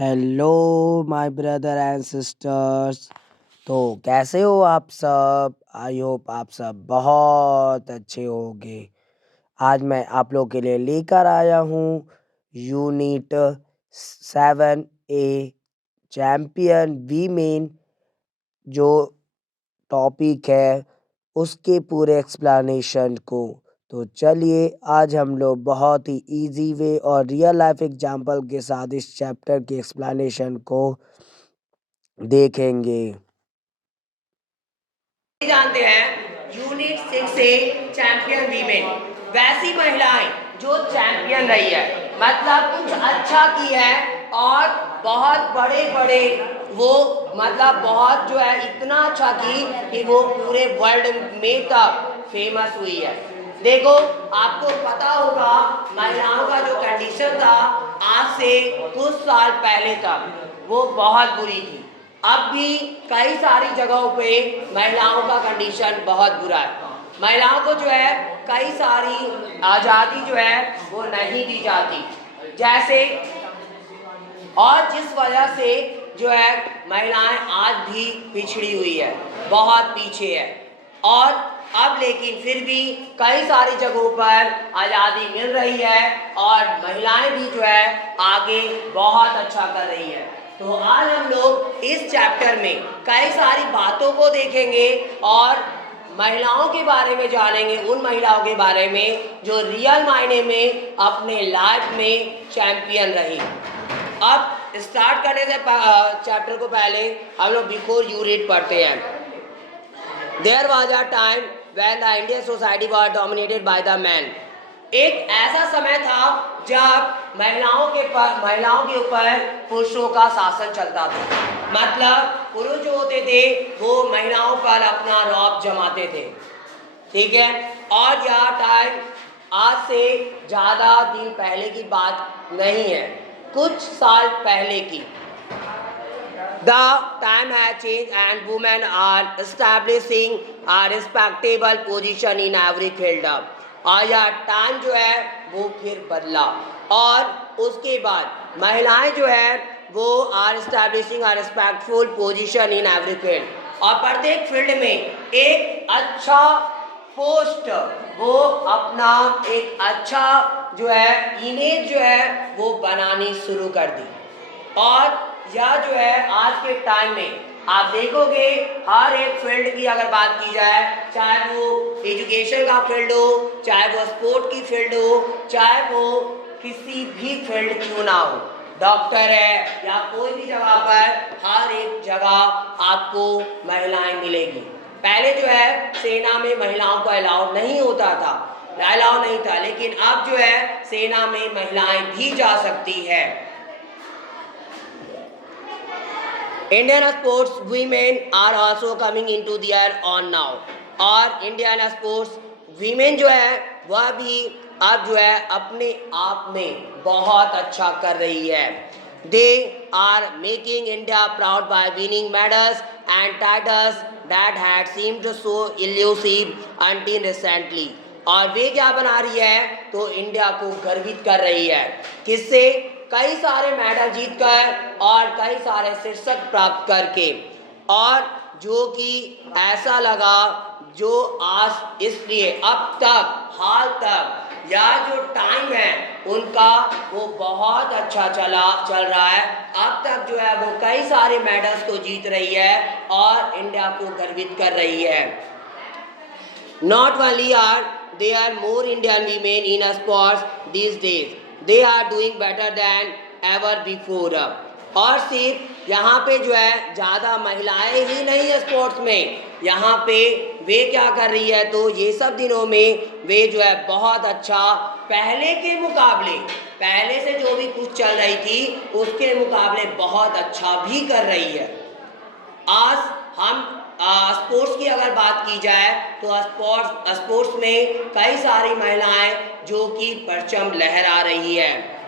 Hello my brother and sisters. तो कैसे हो आप सब? आई होप आप सब बहुत अच्छे होंगे। आज मैं आप लोग के लिए लेकर आया हूँ यूनिट 7A चैम्पियन वीमेन जो टॉपिक है उसके पूरे एक्सप्लेनेशन को। तो चलिए आज हम लोग बहुत ही इजी वे और रियल लाइफ एग्जांपल के साथ इस चैप्टर की एक्सप्लेनेशन को देखेंगे। जानते हैं यूनिट 6 चैंपियन वीमेन, वैसी महिलाएं जो चैंपियन रही है, मतलब कुछ अच्छा की है और बहुत बड़े बड़े वो मतलब बहुत जो है इतना अच्छा की कि वो पूरे वर्ल्ड में तक फेमस हुई है। देखो आपको पता होगा महिलाओं का जो कंडीशन था आज से कुछ साल पहले तक वो बहुत बुरी थी। अब भी कई सारी जगहों पे महिलाओं का कंडीशन बहुत बुरा है। महिलाओं को जो है कई सारी आज़ादी जो है वो नहीं दी जाती, जैसे और जिस वजह से जो है महिलाएं आज भी पिछड़ी हुई है, बहुत पीछे है। और अब लेकिन फिर भी कई सारी जगहों पर आज़ादी मिल रही है और महिलाएं भी जो है आगे बहुत अच्छा कर रही है। तो आज हम लोग इस चैप्टर में कई सारी बातों को देखेंगे और महिलाओं के बारे में जानेंगे, उन महिलाओं के बारे में जो रियल मायने में अपने लाइफ में चैंपियन रही। अब स्टार्ट करने से चैप्टर को पहले हम लोग बिफोर यू रीड पढ़ते हैं। There was a time when the Indian society was dominated by the man. एक ऐसा समय था जब महिलाओं के ऊपर पुरुषों का शासन चलता था। मतलब पुरुष जो होते थे वो महिलाओं पर अपना रौब जमाते थे, ठीक है। और यह टाइम आज से ज़्यादा दिन पहले की बात नहीं है, कुछ साल पहले की। The time has changed and women are establishing a respectable position in every field. और यह टाइम जो है वो फिर बदला और उसके बाद महिलाएं जो है वो are establishing a respectful position in every field. और प्रत्येक फील्ड में एक अच्छा पोस्ट, वो अपना एक अच्छा जो है इमेज जो है वो बनानी शुरू कर दी। और यह जो है आज के टाइम में आप देखोगे हर एक फील्ड की अगर बात की जाए, चाहे वो एजुकेशन का फील्ड हो, चाहे वो स्पोर्ट की फील्ड हो, चाहे वो किसी भी फील्ड क्यों ना हो, डॉक्टर है या कोई भी जगह पर, हर एक जगह आपको महिलाएं मिलेगी। पहले जो है सेना में महिलाओं को अलाउ नहीं होता था, अलाउ नहीं था, लेकिन अब जो है सेना में महिलाएं भी जा सकती है। Indian sports women are also coming into their own now। और इंडियन स्पोर्ट्स वीमेन जो है वह भी अब जो है अपने आप में बहुत अच्छा कर रही है। They are making India proud by winning medals and titles that had seemed so elusive until recently. और वे क्या बना रही है तो इंडिया को गर्वित कर रही है, किससे? कई सारे मेडल जीतकर और कई सारे शीर्षक प्राप्त करके। और जो कि ऐसा लगा जो आज इसलिए अब तक हाल तक या जो टाइम है उनका वो बहुत अच्छा चल रहा है। अब तक जो है वो कई सारे मेडल्स को जीत रही है और इंडिया को गर्वित कर रही है। Not only are there more Indian women in sports these days, they are doing better than ever before। और सिर्फ यहाँ पे जो है ज़्यादा महिलाएं ही नहीं है स्पोर्ट्स में, यहाँ पे वे क्या कर रही है तो ये सब दिनों में वे जो है बहुत अच्छा पहले के मुकाबले, पहले से जो भी कुछ चल रही थी उसके मुकाबले बहुत अच्छा भी कर रही है। आज हम स्पोर्ट्स की अगर बात की जाए तो स्पोर्ट्स में कई सारी महिलाएं जो कि परचम लहरा रही है।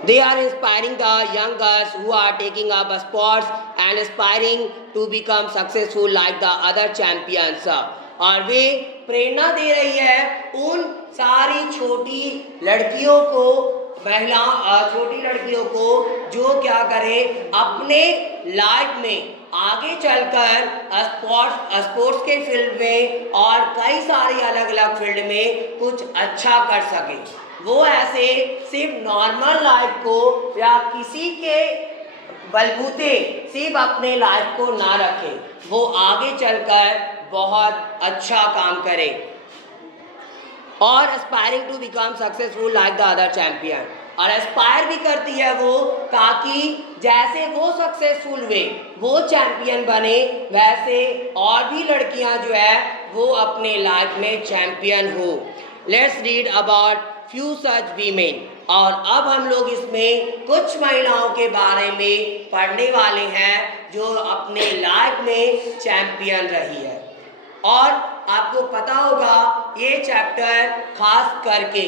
They are inspiring the young girls who are taking up sports and aspiring to become successful like the other champions। और वे प्रेरणा दे रही है उन सारी छोटी लड़कियों को छोटी लड़कियों को जो क्या करे अपने लाइफ में आगे चलकर स्पोर्ट्स के फील्ड में और कई सारी अलग अलग फील्ड में कुछ अच्छा कर सके। वो ऐसे सिर्फ नॉर्मल लाइफ को या किसी के बलबूते सिर्फ अपने लाइफ को ना रखे, वो आगे चलकर बहुत अच्छा काम करे और aspiring to become successful like the other champion, और एस्पायर भी करती है वो ताकि जैसे वो सक्सेसफुल हुए वो चैंपियन बने, वैसे और भी लड़कियां जो है वो अपने लाइफ में चैंपियन हो। Let's read about few such women, और अब हम लोग इसमें कुछ महिलाओं के बारे में पढ़ने वाले हैं जो अपने लाइफ में चैंपियन रही है। और आपको पता होगा ये चैप्टर खास करके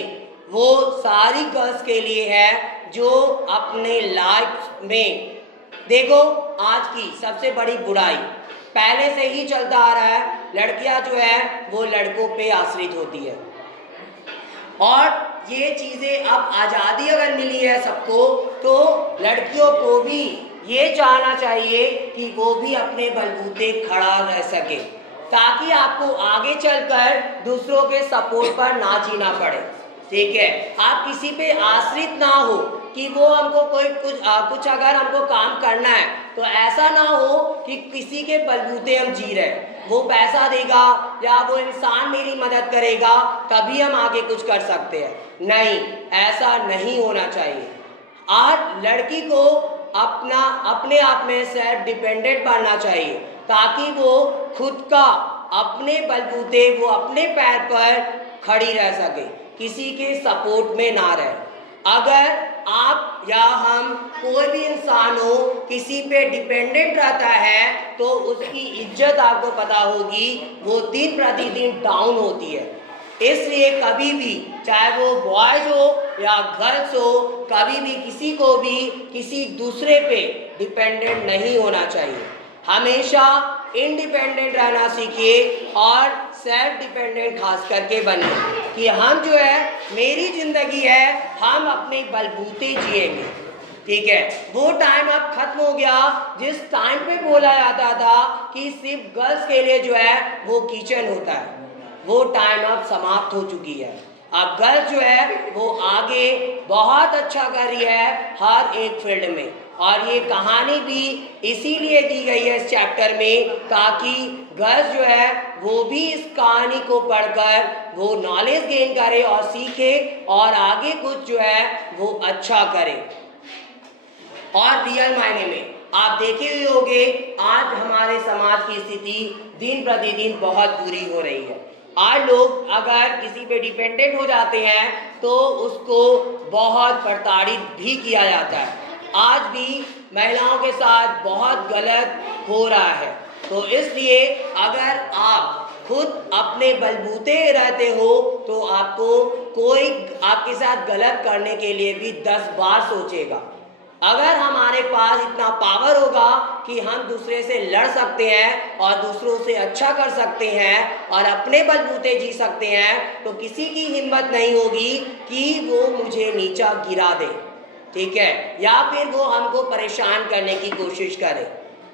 वो सारी गर्ल्स के लिए है जो अपने लाइफ में, देखो आज की सबसे बड़ी बुराई पहले से ही चलता आ रहा है, लड़कियां जो है वो लड़कों पे आश्रित होती है, और ये चीज़ें अब आज़ादी अगर मिली है सबको तो लड़कियों को भी ये चाहना चाहिए कि वो भी अपने बलबूते खड़ा रह सके, ताकि आपको आगे चलकर दूसरों के सपोर्ट पर ना जीना पड़े। ठीक है, आप किसी पे आश्रित ना हो कि वो हमको कुछ अगर हमको काम करना है तो ऐसा ना हो कि किसी के बलबूते हम जी रहे, वो पैसा देगा या वो इंसान मेरी मदद करेगा तभी हम आगे कुछ कर सकते हैं, नहीं, ऐसा नहीं होना चाहिए। आज लड़की को अपने आप में सेल्फ डिपेंडेंट बनना चाहिए ताकि वो खुद का अपने बलबूते वो अपने पैर पर खड़ी रह सके, किसी के सपोर्ट में ना रहे। अगर आप या हम कोई भी इंसान हो किसी पे डिपेंडेंट रहता है तो उसकी इज्जत आपको पता होगी वो दिन प्रतिदिन डाउन होती है। इसलिए कभी भी चाहे वो बॉयज हो या गर्ल्स हो, कभी भी किसी को भी किसी दूसरे पे डिपेंडेंट नहीं होना चाहिए। हमेशा इंडिपेंडेंट रहना सीखिए और सेल्फ डिपेंडेंट खास करके बनिए कि हम जो है मेरी ज़िंदगी है, हम अपने बलबूते जिएंगे। ठीक है, वो टाइम अब खत्म हो गया जिस टाइम पे बोला जाता था कि सिर्फ गर्ल्स के लिए जो है वो किचन होता है, वो टाइम अब समाप्त हो चुकी है। अब गर्ल्स जो है वो आगे बहुत अच्छा कर रही है हर एक फील्ड में, और ये कहानी भी इसीलिए दी गई है इस चैप्टर में ताकि गर्ल्स जो है वो भी इस कहानी को पढ़कर वो नॉलेज गेन करे और सीखे और आगे कुछ जो है वो अच्छा करे। और रियल मायने में आप देखे हुए होंगे आज हमारे समाज की स्थिति दिन प्रतिदिन बहुत बुरी हो रही है। आज लोग अगर किसी पे डिपेंडेंट हो जाते हैं तो उसको बहुत प्रताड़ित भी किया जाता है। आज भी महिलाओं के साथ बहुत गलत हो रहा है, तो इसलिए अगर आप खुद अपने बलबूते रहते हो तो आपको कोई आपके साथ गलत करने के लिए भी 10 बार सोचेगा। अगर हमारे पास इतना पावर होगा कि हम दूसरे से लड़ सकते हैं और दूसरों से अच्छा कर सकते हैं और अपने बलबूते जी सकते हैं तो किसी की हिम्मत नहीं होगी कि वो मुझे नीचा गिरा दे, ठीक है, या फिर वो हमको परेशान करने की कोशिश करे।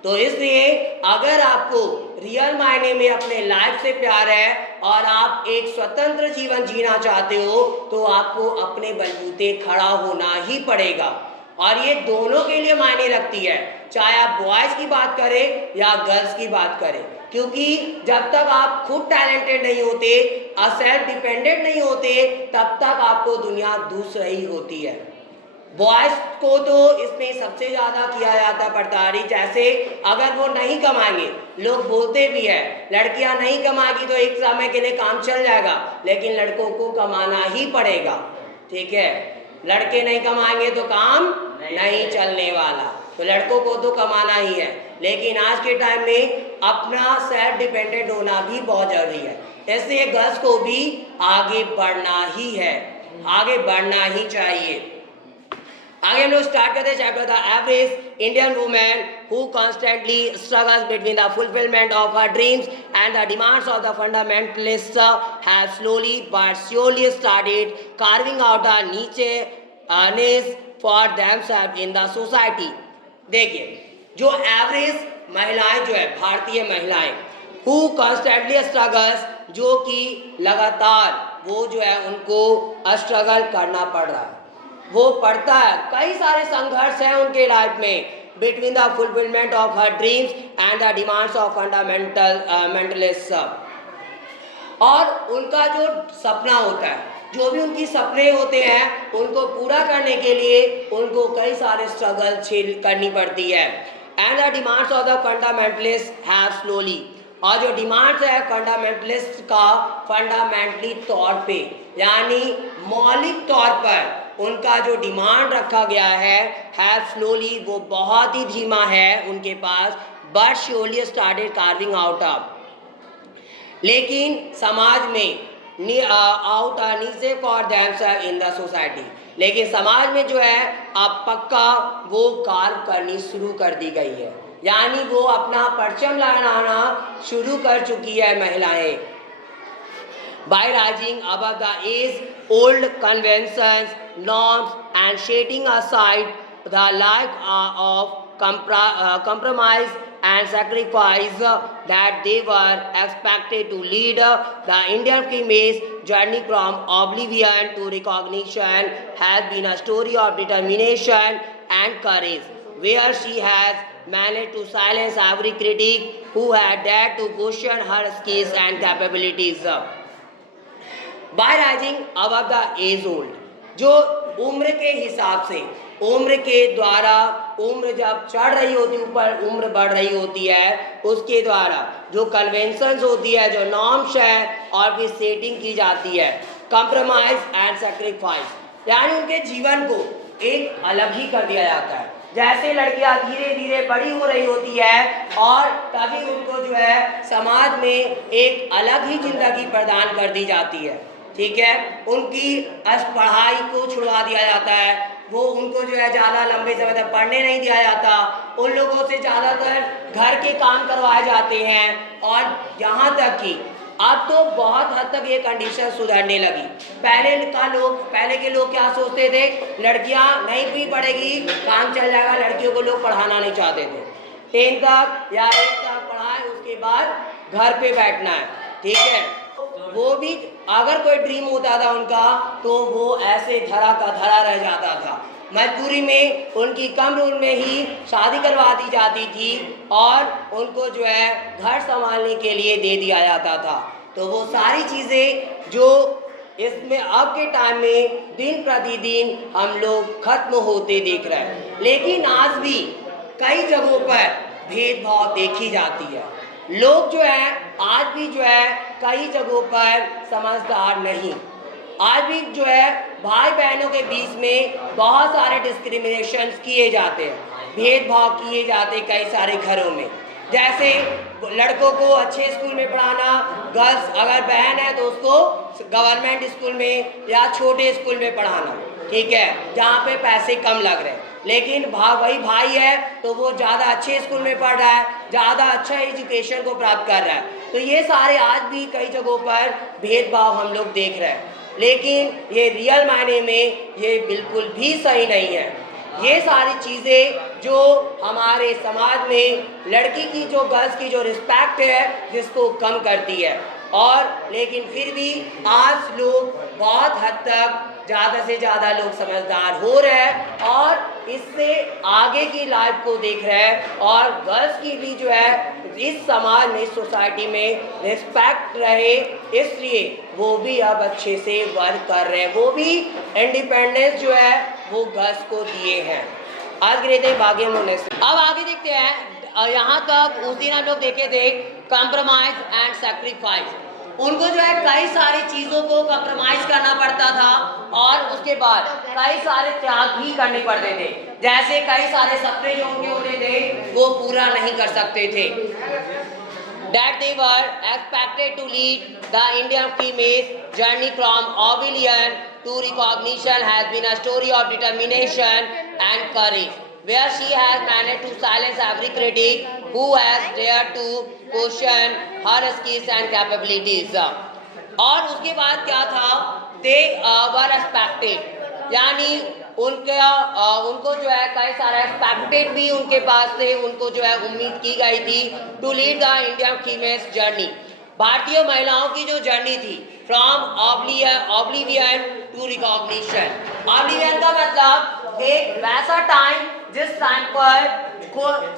तो इसलिए अगर आपको रियल मायने में अपने लाइफ से प्यार है और आप एक स्वतंत्र जीवन जीना चाहते हो तो आपको अपने बलबूते खड़ा होना ही पड़ेगा, और ये दोनों के लिए मायने रखती है, चाहे आप बॉयज़ की बात करें या गर्ल्स की बात करें, क्योंकि जब तक आप खुद टैलेंटेड नहीं होते और सेल्फ डिपेंडेंट नहीं होते तब तक आपको दुनिया दूसरी रही होती है। बॉयज़ को तो इसमें सबसे ज़्यादा किया जाता है प्रताड़ित, जैसे अगर वो नहीं कमाएंगे, लोग बोलते भी है लड़कियां नहीं कमाएगी तो एक समय के लिए काम चल जाएगा, लेकिन लड़कों को कमाना ही पड़ेगा, ठीक है, लड़के नहीं कमाएंगे तो काम नहीं चलने वाला, तो लड़कों को तो कमाना ही है। लेकिन आज के टाइम में अपना सेल्फ डिपेंडेंट होना भी बहुत ज़रूरी है, इसलिए गर्ल्स को भी आगे बढ़ना ही है, आगे बढ़ना ही चाहिए। आगे हम लोग स्टार्ट करते हैं chapter the average Indian women who constantly struggles between the fulfilment of her dreams and the demands of the fundamentalists have slowly but surely started carving out the niche earnings for themselves in the society. देखिए जो average महिलाएं जो है, भारतीय महिलाएं, who constantly struggles, जो कि लगातार वो जो है उनको स्ट्रगल करना पड़ रहा है, वो पढ़ता है, कई सारे संघर्ष हैं उनके लाइफ में between the fulfilment of her dreams and the demands of fundamentalism. और उनका जो सपना होता है, जो भी उनकी सपने होते हैं, उनको पूरा करने के लिए उनको कई सारे स्ट्रगल करनी पड़ती है। And the demands of the fundamentalist have slowly, और जो डिमांड्स है फंडामेंटलिस्ट का, फंडामेंटली तौर पे यानी मौलिक तौर पर उनका जो डिमांड रखा गया है स्लोली, वो बहुत ही धीमा है उनके पास, but surely started carving out up. लेकिन समाज में out niche for themselves in the society, लेकिन समाज में जो है अब पक्का वो कार्य करनी शुरू कर दी गई है, यानी वो अपना परचम लहराना शुरू कर चुकी है महिलाएं। By rising above the age-old conventions, norms, and setting aside the life of compromise and sacrifice that they were expected to lead, the Indian female's journey from oblivion to recognition has been a story of determination and courage, where she has managed to silence every critic who had dared to question her skills and capabilities. By rising above the age old, जो उम्र के हिसाब से, उम्र के द्वारा, उम्र जब चढ़ रही होती, ऊपर उम्र बढ़ रही होती है, उसके द्वारा जो कन्वेंशंस होती है, जो नॉर्म्स है, और फिर सेटिंग की जाती है, कंप्रोमाइज एंड सेक्रीफाइस, यानी उनके जीवन को एक अलग ही कर दिया जाता है। जैसे लड़कियां धीरे धीरे बड़ी हो रही होती है और तभी उनको जो है समाज में एक अलग ही जिंदगी प्रदान कर दी जाती है, ठीक है। उनकी पढ़ाई को छुड़वा दिया जाता है, वो उनको जो है ज़्यादा लंबे समय तक पढ़ने नहीं दिया जाता, उन लोगों से ज़्यादातर घर के काम करवाए जाते हैं। और यहाँ तक कि अब तो बहुत हद तक ये कंडीशन सुधरने लगी। पहले के लोग क्या सोचते थे, लड़कियाँ नहीं भी पढ़ेगी काम चल जाएगा, लड़कियों को लोग पढ़ाना नहीं चाहते थे। 10 तक या 8 तक पढ़ाए, उसके बाद घर पे बैठना है, ठीक है। वो भी अगर कोई ड्रीम होता था उनका तो वो ऐसे धरा का धरा रह जाता था। मजबूरी में उनकी कम उम्र में ही शादी करवा दी जाती थी और उनको जो है घर संभालने के लिए दे दिया जाता था। तो वो सारी चीज़ें जो इसमें अब के टाइम में दिन प्रतिदिन हम लोग खत्म होते देख रहे हैं, लेकिन आज भी कई जगहों पर भेदभाव देखी जाती है। लोग जो है आज भी जो है कई जगहों पर समझदार नहीं, आज भी जो है भाई बहनों के बीच में बहुत सारे डिस्क्रिमिनेशन किए जाते हैं, भेदभाव किए जाते कई सारे घरों में। जैसे लड़कों को अच्छे स्कूल में पढ़ाना, गर्ल्स अगर बहन है तो उसको गवर्नमेंट स्कूल में या छोटे स्कूल में पढ़ाना, ठीक है, जहाँ पे पैसे कम लग रहे हैं। लेकिन वही भाई है तो वो ज़्यादा अच्छे स्कूल में पढ़ रहा है, ज़्यादा अच्छा एजुकेशन को प्राप्त कर रहा है। तो ये सारे आज भी कई जगहों पर भेदभाव हम लोग देख रहे हैं, लेकिन ये रियल मायने में ये बिल्कुल भी सही नहीं है। ये सारी चीज़ें जो हमारे समाज में लड़की की जो गर्ल्स की जो रिस्पेक्ट है जिसको कम करती है। और लेकिन फिर भी आज लोग बहुत हद तक ज़्यादा से ज़्यादा लोग समझदार हो रहे हैं और इससे आगे की लाइफ को देख रहे हैं और गर्ल्स की भी जो है इस समाज में, इस सोसाइटी में रिस्पेक्ट रहे, इसलिए वो भी अब अच्छे से वर्क कर रहे हैं। वो भी इंडिपेंडेंस जो है वो गर्ल्स को दिए हैं। आज के लिए भाग्य होने से अब आगे देखते हैं। यहाँ तक उस दिन हम लोग देखे थे कॉम्प्रोमाइज एंड सैक्रिफाइस। उनको जो है कई सारी चीज़ों को कॉम्प्रोमाइज करना पड़ता था और उसके बाद कई सारे त्याग भी करने पड़ते थे। जैसे कई सारे सपने जो उनके होते थे वो पूरा नहीं कर सकते थे। That they were expected to lead the Indian female's journey from oblivion to recognition has been a story of determination and courage, where she has managed to silence every critic who has dared to question her skills and capabilities. और उसके बाद क्या था, they were expected, यानी उनको जो है कई सारे एक्सपेक्टेड भी उनके पास थे, उनको जो है उम्मीद की गई थी to lead the Indian females journey. भारतीय महिलाओं की जो जर्नी थी from oblivion to recognition. Oblivion का मतलब एक वैसा टाइम जिस टाइम पर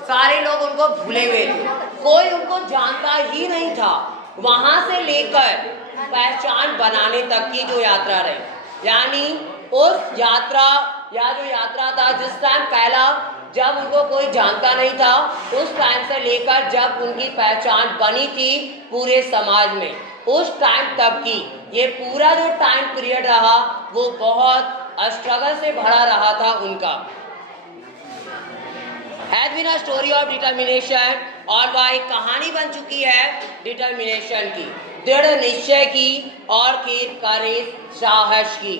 सारे लोग उनको भूले हुए थे, कोई उनको जानता ही नहीं था, वहां से लेकर पहचान बनाने तक की जो यात्रा रही। यानी उस यात्रा या जो यात्रा था जिस टाइम पहला जब उनको कोई जानता नहीं था, उस टाइम से लेकर जब उनकी पहचान बनी थी पूरे समाज में, उस टाइम तक की ये पूरा जो टाइम पीरियड रहा वो बहुत स्ट्रगल से भरा रहा था उनका। Has been a story of determination, और वह एक कहानी बन चुकी है डिटर्मिनेशन की, दृढ़ निश्चय की और फिर करेज साहस की।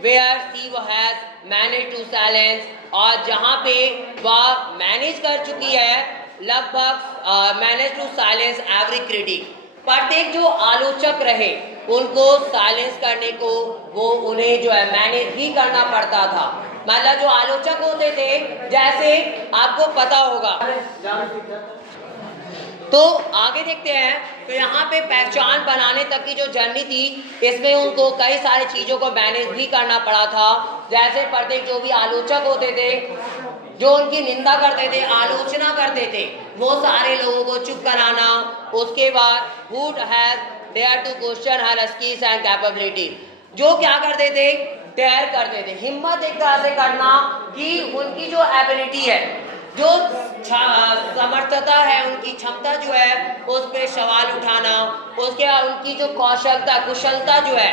Where she has manage to silence, और जहाँ पे वह मैनेज कर चुकी है लगभग manage to silence every critic, प्रत्येक जो आलोचक रहे उनको साइलेंस करने को वो उन्हें जो है मैनेज भी करना पड़ता था। मतलब जो आलोचक होते थे, जैसे आपको पता होगा, तो आगे देखते हैं। तो यहाँ पे पहचान बनाने तक की जो जर्नी थी, इसमें उनको कई सारी चीज़ों को मैनेज भी करना पड़ा था। जैसे प्रत्येक जो भी आलोचक होते थे, जो उनकी निंदा करते थे, आलोचना करते थे, वो सारे लोगों को चुप कराना। उसके बाद who has dare to question her skills and capability, जो क्या करते थे, डेयर करते थे, हिम्मत एक तरह से करना कि उनकी जो एबिलिटी है, जो समर्थता है, उनकी क्षमता जो है उस पर सवाल उठाना। उसके बाद उनकी जो कौशलता कुशलता जो है,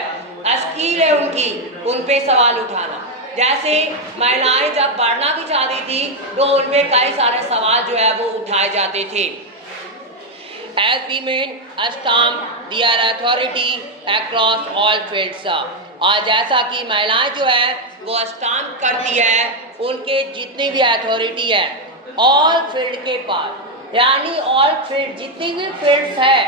स्किल है उनकी, उन पे सवाल उठाना। जैसे महिलाएं जब पढ़ना भी चाहती थी तो उनमें कई सारे सवाल जो है वो उठाए जाते थे। As women stamp their authority across all fields, और जैसा कि महिलाएं जो है वो स्टाम्प करती है उनके जितनी भी अथॉरिटी है ऑल फील्ड के पास, यानी ऑल फील्ड जितनी भी फील्ड्स है,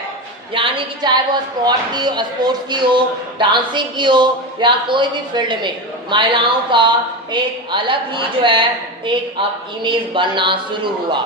यानी कि चाहे वो स्पोर्ट्स की हो, डांसिंग की हो या कोई भी फील्ड में, महिलाओं का एक अलग ही जो है एक अब इमेज बनना शुरू हुआ।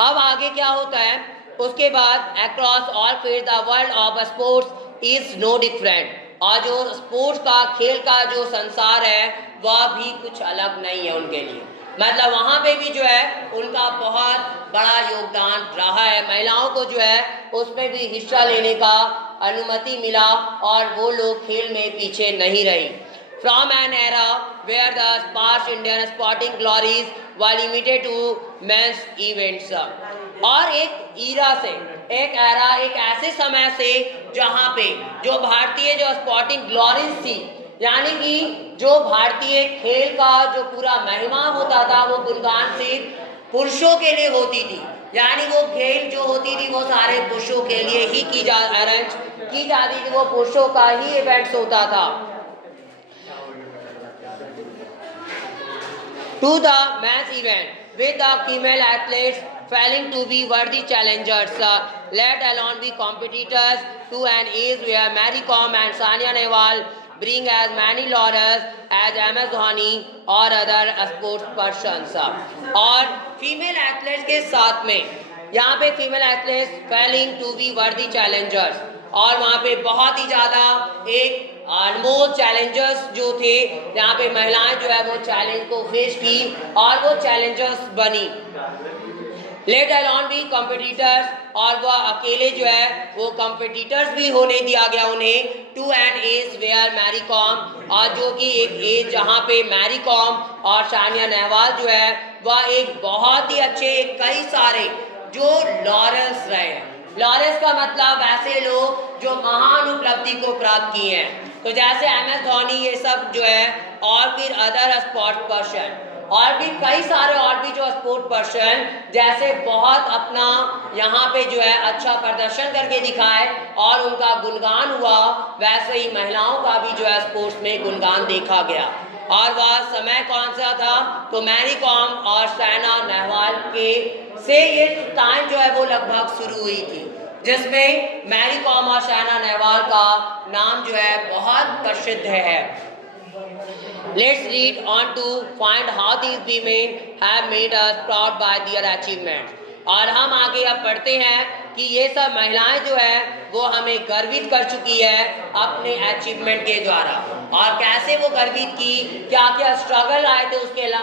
अब आगे क्या होता है, उसके बाद across all field the world of sports is no different, और जो स्पोर्ट्स का खेल का जो संसार है वह भी कुछ अलग नहीं है उनके लिए। मतलब वहाँ पे भी जो है उनका बहुत बड़ा योगदान रहा है, महिलाओं को जो है उसमें भी हिस्सा लेने का अनुमति मिला और वो लोग खेल में पीछे नहीं रही। From an era where the sparse Indian sporting glories were limited to men's events, और एक ईरा से, एक एरा, एक ऐसे समय से जहाँ पे जो भारतीय जो स्पोर्टिंग ग्लोरीज थी, यानी कि जो भारतीय खेल का जो पूरा महिमा होता था वो गुणगान सिर्फ पुरुषों के लिए होती थी, यानी वो खेल जो होती थी वो सारे पुरुषों के लिए ही अरेंज की जाती थी, वो पुरुषों का ही इवेंट्स होता था। To the men's event, with the female athletes failing to be worthy challengers, let alone be competitors, to an age where Mary Kom and Sania Nehwal bring as many laurels as MS Dhoni or other sports persons। और female athletes के साथ में यहाँ पे female athletes failing to be worthy challengers, और वहाँ पे बहुत ही ज़्यादा एक अनमोल चैलेंजर्स जो थे, यहाँ पे महिलाएं जो है वो चैलेंज को फेस की और वो चैलेंजर्स बनी। लेट अलॉन भी कॉम्पिटिटर्स, और वह अकेले जो है वो कॉम्पिटिटर्स भी होने दिया गया उन्हें, to an age where Mary Kom, और जो कि एक एज जहाँ पे मैरी कॉम और सानिया नेहवाल जो है वह एक बहुत ही अच्छे कई सारे जो लॉरेंस रहे हैं। लॉरेंस का मतलब ऐसे लोग जो महान उपलब्धि को प्राप्त किए हैं, तो जैसे MS धोनी, ये सब जो है, और फिर अदर स्पोर्ट्स पर्सन, और भी कई सारे और भी जो स्पोर्ट पर्सन जैसे बहुत अपना यहाँ पे जो है अच्छा प्रदर्शन करके दिखाए और उनका गुणगान हुआ, वैसे ही महिलाओं का भी जो है स्पोर्ट्स में गुणगान देखा गया। और वह समय कौन सा था, तो मैरी कॉम और साइना नेहवाल के से ये टाइम जो है वो लगभग शुरू हुई थी, जिसमें मैरी कॉम और साइना नेहवाल का नाम जो है बहुत प्रसिद्ध है। Let's read on to find how these women have made us proud by their achievements. और हम आगे अब पढ़ते हैं कि ये सब महिलाएं जो है वो हमें गर्वित कर चुकी है अपने अचीवमेंट के द्वारा। और कैसे वो गर्वित की, क्या क्या स्ट्रगल आए थे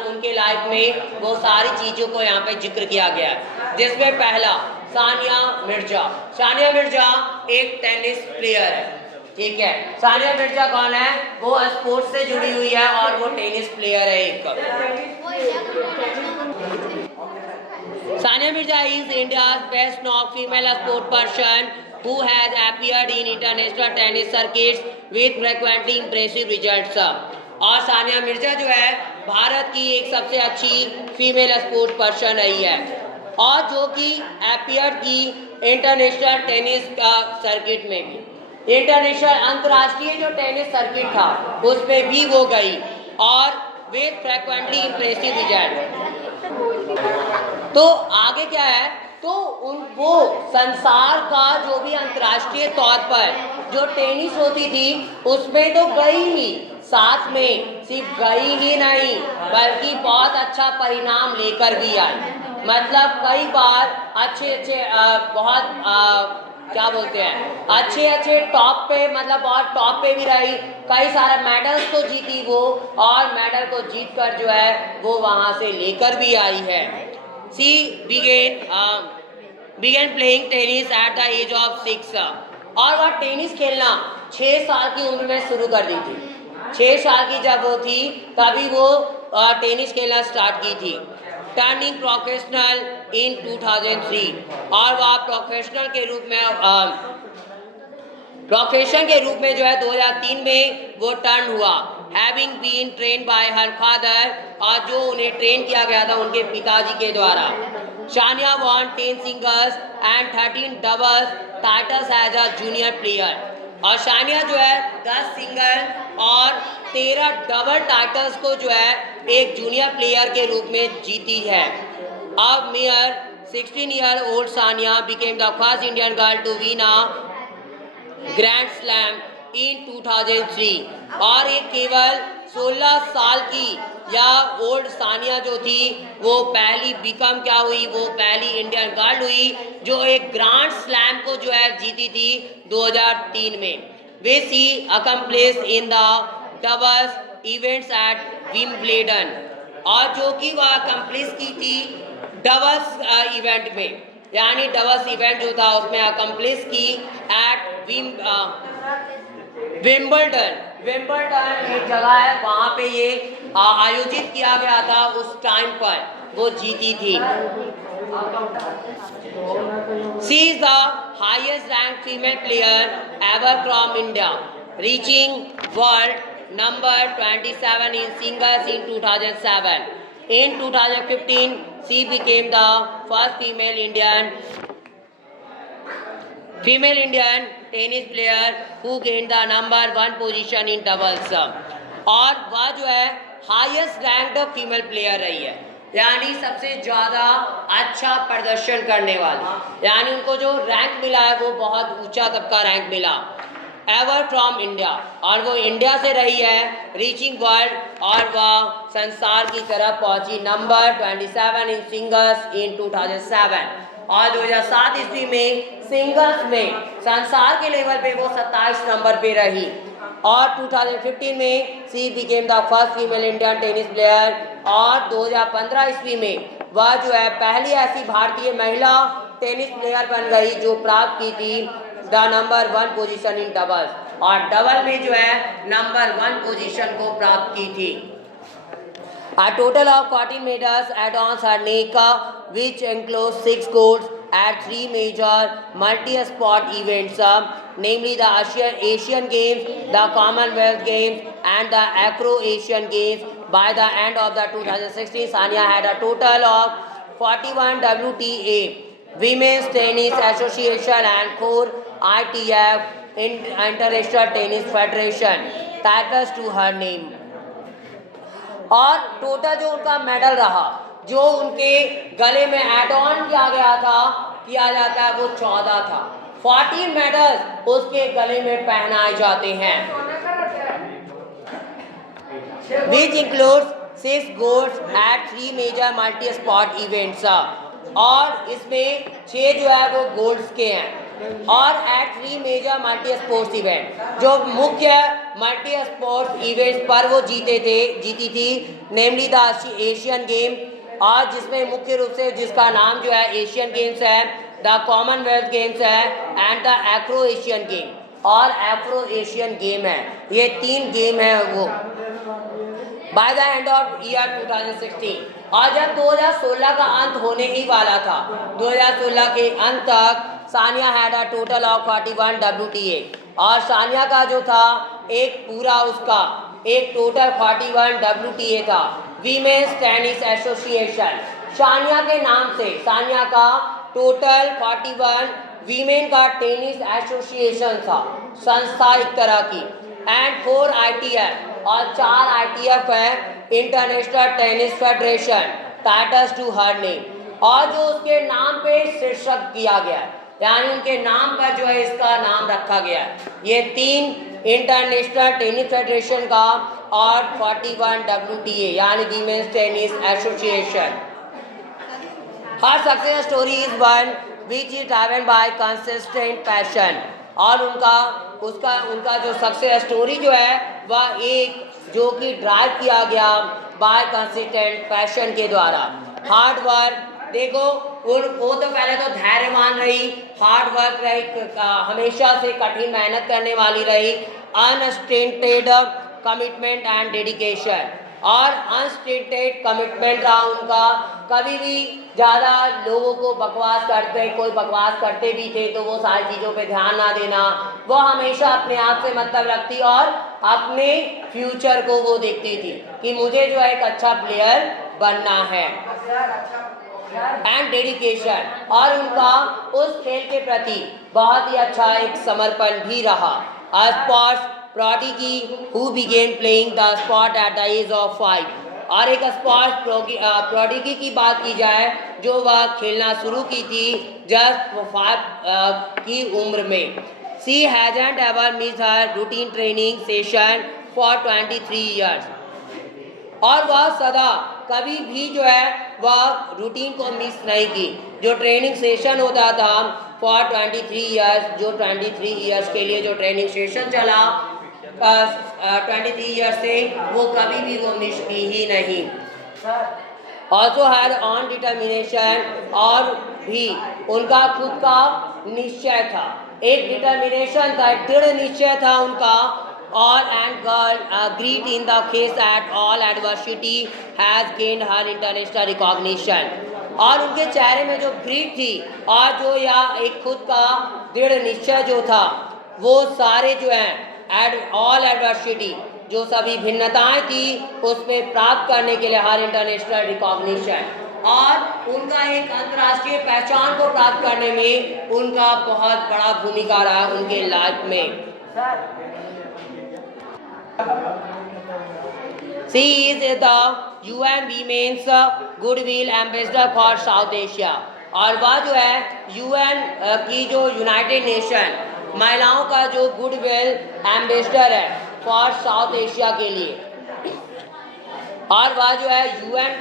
उनके लाइफ में, वो सारी चीज़ों को यहाँ पे जिक्र किया गया है। जिसमें पहला सानिया मिर्जा। सानिया मिर्जा एक टेनिस प्लेयर है, ठीक है। सानिया मिर्जा कौन है? वो स्पोर्ट्स से जुड़ी हुई है और वो टेनिस प्लेयर है एक। Sania Mirza is India's best known female sport person who has appeared in international tennis circuits with frequently impressive results. और सानिया मिर्जा जो है भारत की एक सबसे अच्छी फीमेल स्पोर्ट्स पर्सन रही है और जो कि अपीयर की इंटरनेशनल टेनिस का सर्किट में भी, इंटरनेशनल अंतर्राष्ट्रीय जो टेनिस सर्किट था उसमें भी वो गई और विद फ्रिक्वेंटली इम्प्रेसिव रिजल्ट। तो आगे क्या है, तो वो संसार का जो भी अंतर्राष्ट्रीय तौर पर जो टेनिस होती थी उसमें तो गई ही, साथ में सिर्फ गई ही नहीं बल्कि बहुत अच्छा परिणाम लेकर भी आई। मतलब कई बार अच्छे बहुत क्या बोलते हैं अच्छे टॉप पे, मतलब बहुत टॉप पे भी रही, कई सारे मेडल्स तो जीती वो और मेडल को जीत कर जो है वो वहाँ से लेकर भी आई है। She began playing tennis at the age of 6 और वह टेनिस खेलना 6 साल की उम्र में शुरू कर दी थी। 6 साल की जब वो थी तभी वो टेनिस खेलना स्टार्ट की थी। टर्निंग प्रोफेशनल इन 2003 और वह प्रोफेशनल के रूप में जो है 2003 में वो टर्न हुआ। Having been train by her father और जो उन्हें ट्रेन किया गया था उनके पिताजी के द्वारा। Sania won 10 singles and 13 doubles titles as a junior player और सानिया जो है 10 सिंगल और 13 डबल टाइटल्स को जो है एक जूनियर प्लेयर के रूप में जीती है। अब मेयर 16-year-old Sania became the first Indian girl to win a grand slam in 2003 और एक केवल 16 साल की या ओल्ड सानिया जो थी वो पहली पहली इंडियन गर्ल हुई जो एक ग्रैंड स्लैम को जो है जीती थी 2003 में। We see accomplish in the doubles events at Wimbledon और जो कि वह अकम्प्लिश की थी डबल्स इवेंट में, यानी डबल्स इवेंट जो था उसमें अकम्प्लिश की एट विंबलडन एक जगह है वहाँ पे ये आयोजित किया गया था, उस टाइम पर वो जीती थी। She is the highest ranked female player ever from India, reaching world number 27 in singles in 2007. In 2015, she became the first female Indian tennis player who gained the number 1 position in doubles और वह जो है highest ranked female player रही है, यानी सबसे ज़्यादा अच्छा प्रदर्शन करने वाली, यानी उनको जो रैंक मिला है वो बहुत ऊंचा तबका रैंक मिला एवर फ्रॉम इंडिया और वो इंडिया से रही है, रीचिंग वर्ल्ड और वह संसार की तरफ पहुंची नंबर 27 इन सिंगल्स इन 2007 और 2007 ईस्वी में सिंगल्स में संसार के लेवल पे वो 27 नंबर पे रही और 2015 में सी became the first female Indian tennis player और 2015 ईस्वी में वह जो है पहली ऐसी भारतीय महिला टेनिस प्लेयर बन गई जो प्राप्त की थी the number 1 position in doubles और डबल में जो है नंबर 1 पोजीशन को प्राप्त की थी। A total of 14 medals add-ons her neck, which includes 6 golds at 3 major multi-sport events, namely the Asian Games, the Commonwealth Games, and the Afro-Asian Games. By the end of the 2016, Sania had a total of 41 WTA, Women's Tennis Association, and 4 ITF, International Tennis Federation, titles to her name. और total जो उनका medal रहा जो उनके गले में add on किया जाता है वो 14 था। 14 मेडल्स उसके गले में पहनाए जाते हैं। which includes 6 golds at 3 major multi-sport events. और इसमें 6 जो है वो गोल्ड्स के हैं और at 3 major multi sports event, जो मुख्य मल्टी स्पोर्ट्स इवेंट्स पर वो जीती थी, नेमली द एशियन गेम, और जिसमें मुख्य रूप से जिसका नाम जो है एशियन गेम्स है, द कॉमनवेल्थ गेम्स है and the Afro Asian game और एफ्रो एशियन गेम है। ये 3 गेम है वो by the end of year 2016। और जब 2016 का अंत होने ही वाला था, 2016 के अंत तक Sania had a total of 41 WTA, और सानिया का जो था एक पूरा उसका एक टोटल 41 WTA था, वीमेंस टेनिस एसोसिएशन। सानिया के नाम से सानिया का टोटल 41 वीमेन का टेनिस एसोसिएशन था, संस्था एक तरह की, एंड 4 ITF और 4 ITF है, international tennis federation, titles to her name, और जो उसके नाम पे शीर्षक किया गया, यानी उनके नाम पर जो है इसका नाम रखा गया। ये 3 इंटरनेशनल टेनिस फेडरेशन का और 41 WTA यानी women's tennis association. Her success story is one which is driven by consistent passion, और उनका जो सक्सेस स्टोरी जो है वह एक जो कि ड्राइव किया गया बाय कंसिस्टेंट पैशन के द्वारा। हार्ड वर्क, देखो वो तो पहले तो धैर्यवान रही, हार्ड वर्क रही, हमेशा से कठिन मेहनत करने वाली रही, अनस्टेंटेड कमिटमेंट एंड डेडिकेशन, और अनस्टेंटेड कमिटमेंट रहा उनका, कभी भी ज़्यादा लोगों को कोई बकवास करते भी थे तो वो सारी चीज़ों पे ध्यान ना देना, वो हमेशा अपने आप से मतलब रखती और अपने फ्यूचर को वो देखती थी कि मुझे जो है एक अच्छा प्लेयर बनना है, एंड डेडिकेशन, और उनका उस खेल के प्रति बहुत ही अच्छा एक समर्पण भी रहा। Sports prodigy who began playing the sport at the age of 5, और एक स्पोर्ट्स prodigy की बात की जाए जो वह खेलना शुरू की थी जस्ट 5 की उम्र में। She hasn't ever missed her routine training session for 23 years, और वह सदा कभी भी जो है वह रूटीन को मिस नहीं की, जो ट्रेनिंग सेशन होता था फॉर 23 ईयर्स, जो 23 ईयर्स के लिए जो ट्रेनिंग सेशन चला 23 ईयर्स से, वो कभी भी वो मिस की ही नहीं। ऑल्सो हैड ऑन डिटर्मिनेशन, और भी उनका खुद का निश्चय था, एक डिटर्मिनेशन था, दृढ़ निश्चय था उनका, और and girl greet in the face at all adversity has gained her international recognition, और उनके चेहरे में जो ग्रीट थी और जो या एक खुद का दृढ़ निश्चय जो था, वो सारे जो हैं एट ऑल एडवर्सिटी, जो सभी भिन्नताएं थी उसमें प्राप्त करने के लिए हर इंटरनेशनल रिकॉग्निशन, और उनका एक अंतर्राष्ट्रीय पहचान को प्राप्त करने में उनका बहुत बड़ा भूमिका रहा उनके लाइफ में। She is the UN Women's Goodwill Ambassador for South Asia, और वह जो है UN की जो यूनाइटेड नेशन महिलाओं का जो गुडविल एम्बेसडर है फॉर साउथ एशिया के लिए, और वह जो है UN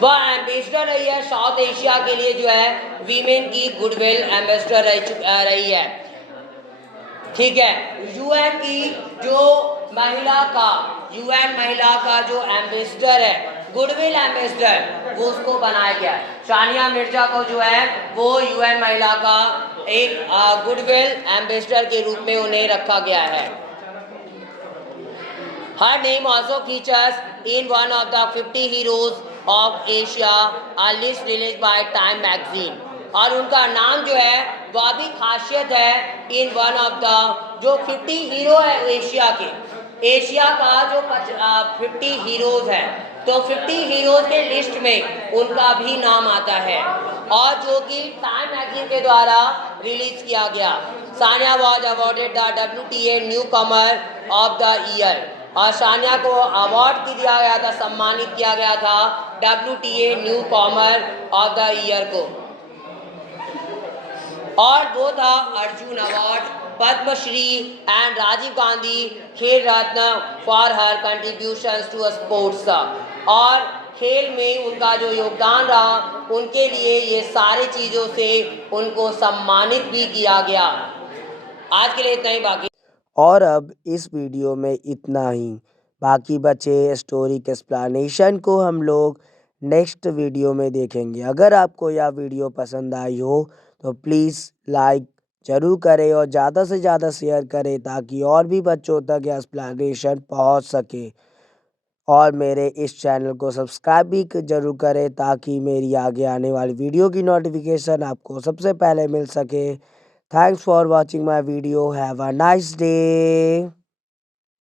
वह एम्बेसडर रही है साउथ एशिया के लिए, जो है वीमेन की गुडविल एम्बेसडर रही है। ठीक है, UN की जो UN महिला का जो एम्बेसडर है, गुडविल एम्बेसडर, वो उसको बनाया गया है। सानिया मिर्जा को जो है वो UN महिला का एक गुडविल एम्बेसडर के रूप में उन्हें रखा गया है। Her name also features in one of the 50 heroes of Asia, a list released by Time magazine, और उनका नाम जो है वह भी खासियत है इन वन ऑफ द जो 50 हीरो है एशिया के, एशिया का जो 50 हीरोज है, तो 50 हीरोज के लिस्ट में उनका भी नाम आता है, और जो कि टाइम मैगजीन के द्वारा रिलीज किया गया। Sania was awarded the WTA new Qamar of the year, और सानिया को अवार्ड दिया गया था, सम्मानित किया गया था WTA newcomer of the year को, और वो था Arjun award Padma Shri and Rajiv Gandhi Khel Ratna for her contributions to sports. और खेल में उनका जो योगदान रहा उनके लिए ये सारी चीज़ों से उनको सम्मानित भी किया गया। आज के लिए इतना ही। बाकी और अब इस वीडियो में इतना ही। बाकी बचे स्टोरी के एक्सप्लेनेशन को हम लोग नेक्स्ट वीडियो में देखेंगे। अगर आपको यह वीडियो पसंद आई हो तो प्लीज़ लाइक ज़रूर करें और ज़्यादा से ज़्यादा शेयर करें ताकि और भी बच्चों तक यह एक्सप्लेनेशन पहुंच सके। और मेरे इस चैनल को सब्सक्राइब भी ज़रूर करें ताकि मेरी आगे आने वाली वीडियो की नोटिफिकेशन आपको सबसे पहले मिल सके। Thanks for watching my video. Have a nice day.